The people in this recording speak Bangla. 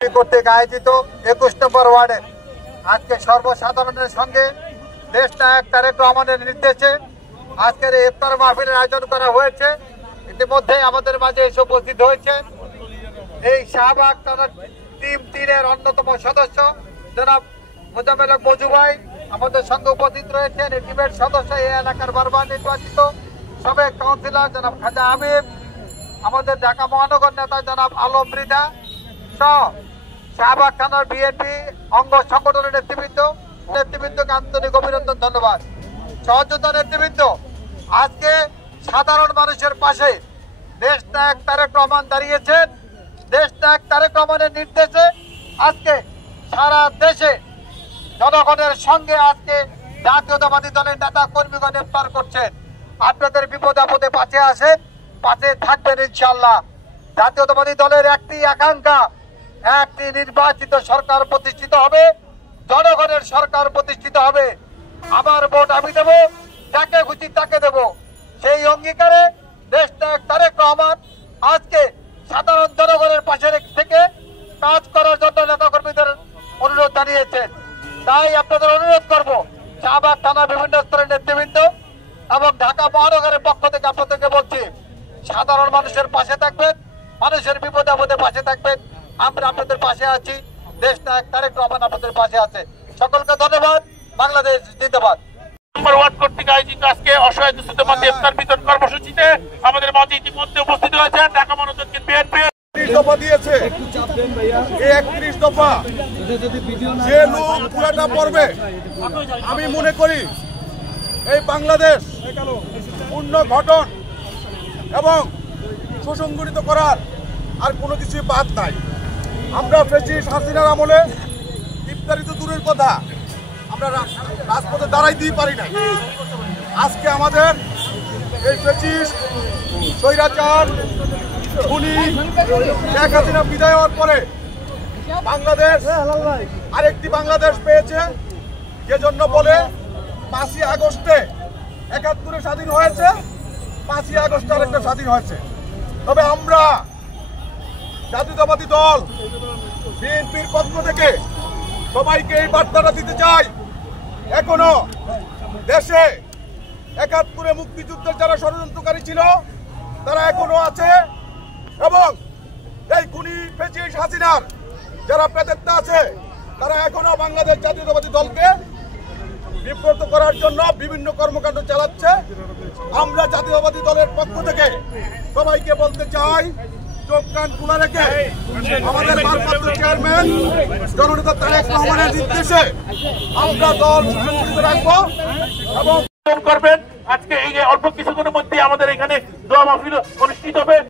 কর্তৃক আয়োজিত ২১ নম্বর ওয়ার্ডে আজকে সর্বসাধারণের সঙ্গে দেশ নায়ক তারেক রহমানের নির্দেশে আজকের ইফতার মাহফিলের আয়োজন করা হয়েছে। ইতিমধ্যে আমাদের মাঝে এসে উপস্থিত হয়েছে এই শাহবাগ থানার টিম 3-এর অন্যতম সদস্য জনাব মোজাম্মেল হক মজু ভাই আমাদের সঙ্গে উপস্থিত রয়েছেন। এই টিমের সদস্য এই এলাকার বারবার নির্বাচিত সাবেক কাউন্সিলর জনাব খাজা হাবিব, আমাদের ঢাকা মহানগর নেতা জনাব আলম মৃধা সহ শাহবাগ থানার বিএনপি অঙ্গ সংগঠনের নেতৃবৃন্দকে আন্তরিক অভিনন্দন, ধন্যবাদ। সহযোদ্ধা নেতৃবৃন্দ, আজকে সাধারণ মানুষের পাশে দেশ নায়ক তারেক রহমান দাঁড়িয়েছেন। দেশ নায়ক তারেক রহমানের নির্দেশে আজকে সারা দেশে জনগণের সঙ্গে আজকে জাতীয়তাবাদী দলের নেতা কর্মীগণ ইফতার করছেন। আপনাদের বিপদ আপদে পাশে আসেন, পাশে থাকবেন ইনশাআল্লাহ। জাতীয়তাবাদী দলের একটি আকাঙ্ক্ষা, একটি নির্বাচিত সরকার প্রতিষ্ঠিত হবে, জনগণের সরকার প্রতিষ্ঠিত হবে। আমার ভোট আমি দেব, যাকে খুশি তাকে দেব, সেই অঙ্গীকারে দেশ নায়ক তারেক রহমান আজকে সাধারণ জনগণের পাশে থেকে কাজ করার জন্য নেতাকর্মীদের অনুরোধ জানিয়েছেন। তাই আপনাদের অনুরোধ করব, শাহবাগ থানা বিভিন্ন স্তরের নেতৃবৃন্দ এবং ঢাকা মহানগরের পক্ষ থেকে আপনাদেরকে বলছি, সাধারণ মানুষের পাশে থাকবেন, মানুষের বিপদ আপদে পাশে থাকবেন। আমরা আপনাদের পাশে আছি, দেশ নায়ক তারেক রহমান আপনাদের পাশে আছে। সকলকে ধন্যবাদ। বাংলাদেশ জিন্দাবাদ। ওয়ার্ড কর্তৃক আয়োজিত আজকে অসহায় দুস্থদের মধ্যে ইফতার বিতরণ কর্মসূচিতে আমাদের মাঝে ইতিমধ্যে উপস্থিত হয়েছেন ঢাকা মহানগর বিএনপি। 30 দফা দিয়েছে, এই 31 দফা যে লোক পুরাটা পড়বে, আমি মনে করি এই বাংলাদেশ পুনর্গঠন এবং সুসংগঠিত করার আর কোনো কিছুই বাদ নাই। আমরা ফ্যাসিস্ট হাসিনার আমলে ইফতারি তো দূরের কথা, আমরা রাজপথে দাঁড়াইতেই পারি না। আজকে আমাদের এই ফ্যাসিস্ট স্বৈরাচার খুনি শেখ হাসিনা বিদায় হওয়ার পরে বাংলাদেশ আরেকটি বাংলাদেশ পেয়েছে, যে জন্য বলে 5ই আগস্টে 71-এ স্বাধীন হয়েছে, 5ই আগস্টে আরেকটা স্বাধীন হয়েছে। তবে আমরা জাতীয়তাবাদী দল বিএনপির পক্ষ থেকে সবাইকে এই বার্তাটা দিতে চাই, এখনো দেশে 71-এ মুক্তিযুদ্ধের যারা ষড়যন্ত্রকারী ছিল তারা এখনো আছে, এবং এই খুনি ফ্যাসিস্ট হাসিনার যারা প্রেতাত্মা আছে তারা এখনো বাংলাদেশ জাতীয়তাবাদী দলকে বিব্রত করার জন্য বিভিন্ন কর্মকাণ্ড চালাচ্ছে। আমরা জাতীয়তাবাদী দলের পক্ষ থেকে সবাইকে বলতে চাই, চোখ কান খোলা রেখে আমাদের ভারপ্রাপ্ত চেয়ারম্যান জননেতা তারেক রহমানের নির্দেশে আমরা দল সুসংগঠিত রাখবো এবং করবেন। আজকে এই অল্প কিছুদিনের মধ্যে আমাদের এখানে দোয়া মাহফিল অনুষ্ঠিত হবে।